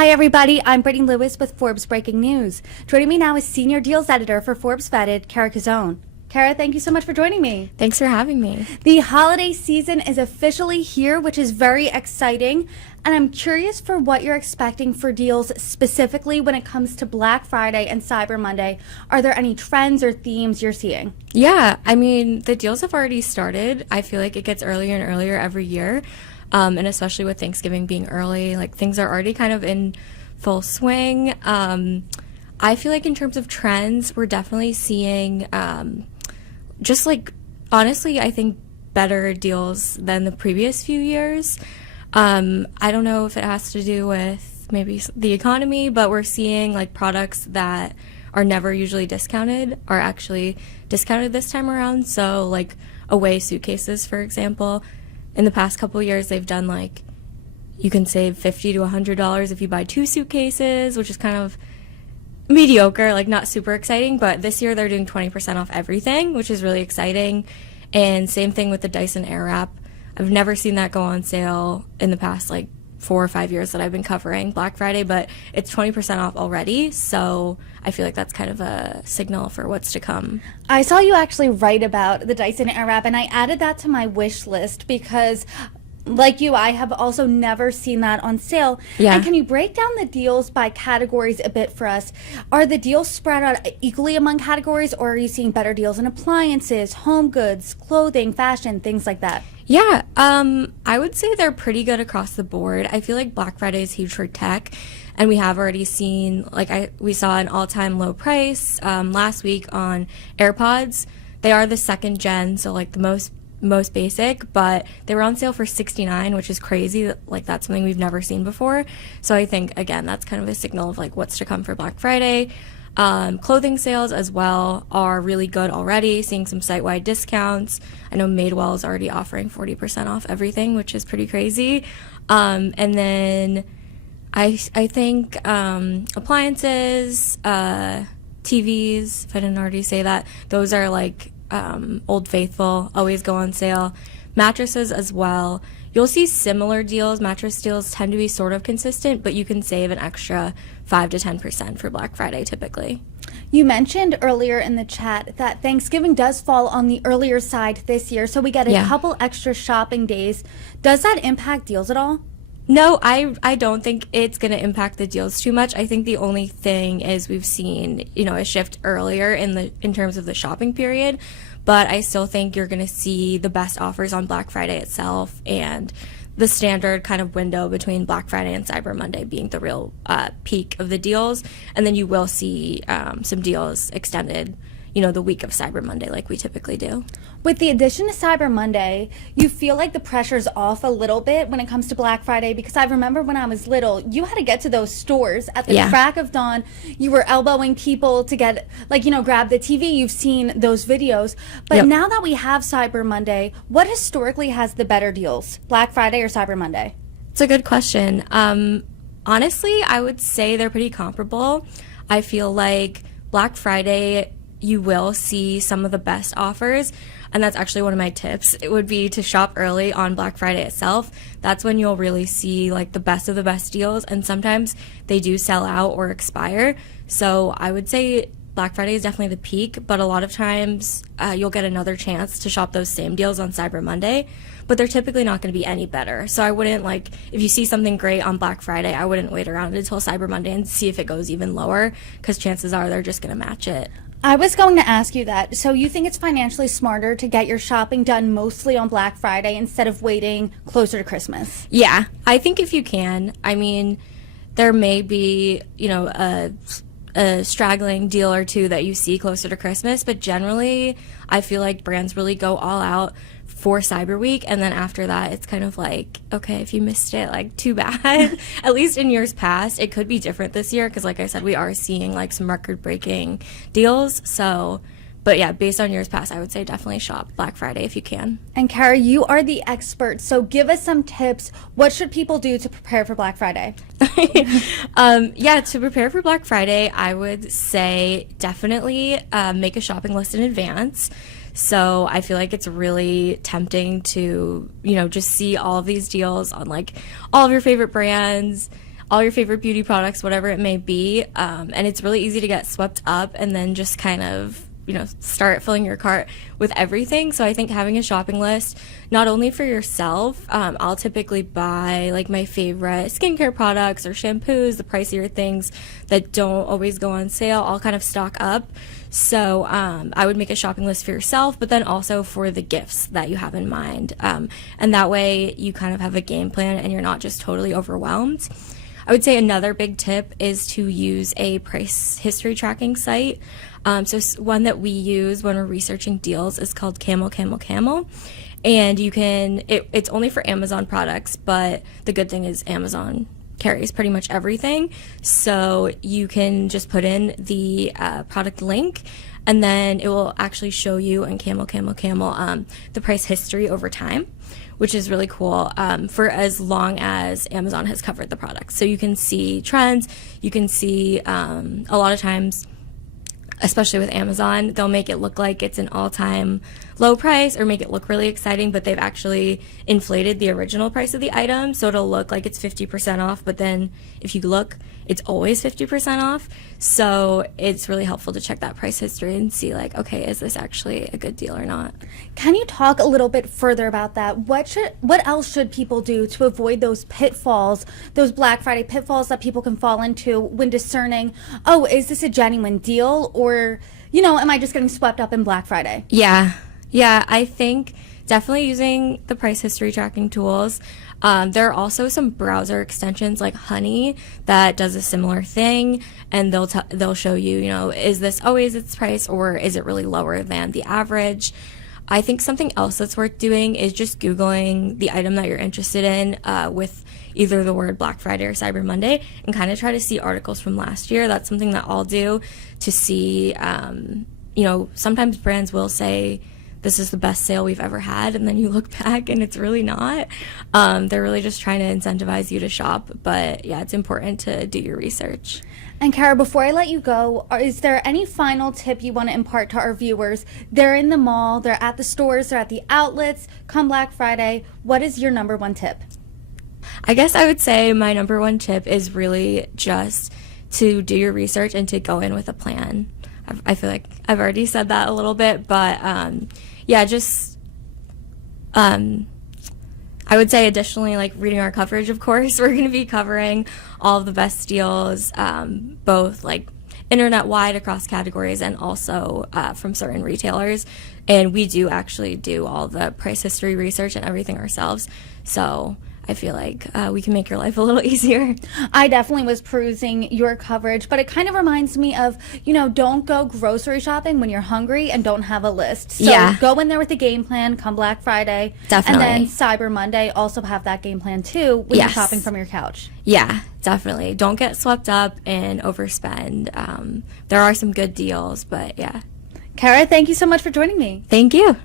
Hi everybody, I'm Brittany Lewis with Forbes Breaking News. Joining me now is Senior Deals Editor for Forbes Vetted, Kara Cuzzone. Kara, thank you so much for joining me. Thanks for having me. The holiday season is officially here, which is very exciting, and I'm curious for what you're expecting for deals specifically when it comes to Black Friday and Cyber Monday. Are there any trends or themes you're seeing? Yeah, I mean, the deals have already started. I feel like it gets earlier and earlier every year, and especially with Thanksgiving being early, like things are already kind of in full swing. I feel like in terms of trends, we're definitely seeing just like, honestly, I think better deals than the previous few years. I don't know if it has to do with maybe the economy, but we're seeing like products that are never usually discounted are actually discounted this time around. So like away suitcases, for example, in the past couple of years, they've done like, you can save $50 to $100 if you buy 2 suitcases, which is kind of mediocre, like not super exciting, but this year they're doing 20% off everything, which is really exciting. And same thing with the Dyson Airwrap. I've never seen that go on sale in the past like 4 or 5 years that I've been covering Black Friday, but it's 20% off already, so I feel like that's kind of a signal for what's to come. I saw you actually write about the Dyson Airwrap, and I added that to my wish list because like you, I have also never seen that on sale. Yeah. And can you break down the deals by categories a bit for us? Are the deals spread out equally among categories, or are you seeing better deals in appliances, home goods, clothing, fashion, things like that? Yeah, I would say they're pretty good across the board. I feel like Black Friday is huge for tech, and we have already seen, like we saw an all-time low price last week on AirPods. They are the 2nd gen, so like the most basic, but they were on sale for $69, which is crazy. Like that's something we've never seen before. So I think again that's kind of a signal of like what's to come for Black Friday. Clothing sales as well are really good already, seeing some site-wide discounts. I know Madewell is already offering 40% off everything, which is pretty crazy. And then I think appliances, TVs, if I didn't already say that, those are like Old Faithful, always go on sale. Mattresses as well. You'll see similar deals. Mattress deals tend to be sort of consistent, but you can save an extra 5 to 10% for Black Friday typically. You mentioned earlier in the chat that Thanksgiving does fall on the earlier side this year, so we get a couple extra shopping days. Does that impact deals at all? No, I don't think it's going to impact the deals too much. I think the only thing is we've seen, a shift earlier in terms of the shopping period, but I still think you're going to see the best offers on Black Friday itself and the standard kind of window between Black Friday and Cyber Monday being the real peak of the deals. And then you will see some deals extended, the week of Cyber Monday like we typically do. With the addition to Cyber Monday, you feel like the pressure's off a little bit when it comes to Black Friday, because I remember when I was little, you had to get to those stores at the crack of dawn. You were elbowing people to get, grab the TV. You've seen those videos. But now that we have Cyber Monday, what historically has the better deals, Black Friday or Cyber Monday? It's a good question. Honestly, I would say they're pretty comparable. I feel like Black Friday, you will see some of the best offers, and that's actually one of my tips. It would be to shop early on Black Friday itself. That's when you'll really see like the best of the best deals, and sometimes they do sell out or expire. So I would say Black Friday is definitely the peak, but a lot of times you'll get another chance to shop those same deals on Cyber Monday, but they're typically not going to be any better. So I wouldn't, if you see something great on Black Friday, I wouldn't wait around until Cyber Monday and see if it goes even lower, because chances are they're just going to match it. I was going to ask you that. So you think it's financially smarter to get your shopping done mostly on Black Friday instead of waiting closer to Christmas? Yeah, I think if you can. I mean, there may be, a straggling deal or two that you see closer to Christmas, but generally I feel like brands really go all out for Cyber Week, and then after that it's kind of like, okay, if you missed it, like, too bad. At least in years past. It could be different this year because, like I said, we are seeing like some record-breaking deals. So, but yeah, based on years past, I would say definitely shop Black Friday if you can. And Kara, you are the expert, so give us some tips. What should people do to prepare for Black Friday? To prepare for Black Friday, I would say definitely make a shopping list in advance. So I feel like it's really tempting to, just see all of these deals on like all of your favorite brands, all your favorite beauty products, whatever it may be. And it's really easy to get swept up and then just kind of, start filling your cart with everything. So I think having a shopping list, not only for yourself, I'll typically buy like my favorite skincare products or shampoos, the pricier things that don't always go on sale. I'll kind of stock up. So I would make a shopping list for yourself, but then also for the gifts that you have in mind. And that way you kind of have a game plan and you're not just totally overwhelmed. I would say another big tip is to use a price history tracking site. So one that we use when we're researching deals is called Camel. And it's only for Amazon products, but the good thing is Amazon carries pretty much everything. So you can just put in the product link, and then it will actually show you in Camel the price history over time, which is really cool, for as long as Amazon has covered the product. So you can see trends, you can see a lot of times, especially with Amazon, they'll make it look like it's an all-time low price or make it look really exciting, but they've actually inflated the original price of the item, so it'll look like it's 50% off, but then if you look, it's always 50% off. So it's really helpful to check that price history and see like, okay, is this actually a good deal or not? Can you talk a little bit further about that? What else should people do to avoid those pitfalls, those Black Friday pitfalls that people can fall into when discerning, oh, is this a genuine deal, or, am I just getting swept up in Black Friday? Yeah, I think definitely using the price history tracking tools. There are also some browser extensions like Honey that does a similar thing, and they'll show you, is this always its price or is it really lower than the average? I think something else that's worth doing is just Googling the item that you're interested in with either the word Black Friday or Cyber Monday and kind of try to see articles from last year. That's something that I'll do to see, sometimes brands will say, this is the best sale we've ever had, and then you look back and it's really not. They're really just trying to incentivize you to shop, but yeah, it's important to do your research. And Kara, before I let you go, is there any final tip you want to impart to our viewers? They're in the mall, they're at the stores, they're at the outlets, come Black Friday. What is your number one tip? I guess I would say my number one tip is really just to do your research and to go in with a plan. I feel like I've already said that a little bit, but I would say additionally, like reading our coverage, of course, we're going to be covering all of the best deals, both like internet-wide across categories and also from certain retailers. And we do actually do all the price history research and everything ourselves. So I feel like we can make your life a little easier. I definitely was perusing your coverage, but it kind of reminds me of, don't go grocery shopping when you're hungry and don't have a list. So go in there with a game plan come Black Friday. Definitely. And then Cyber Monday, also have that game plan too when you're shopping from your couch. Yeah, definitely. Don't get swept up and overspend. There are some good deals, but yeah. Kara, thank you so much for joining me. Thank you.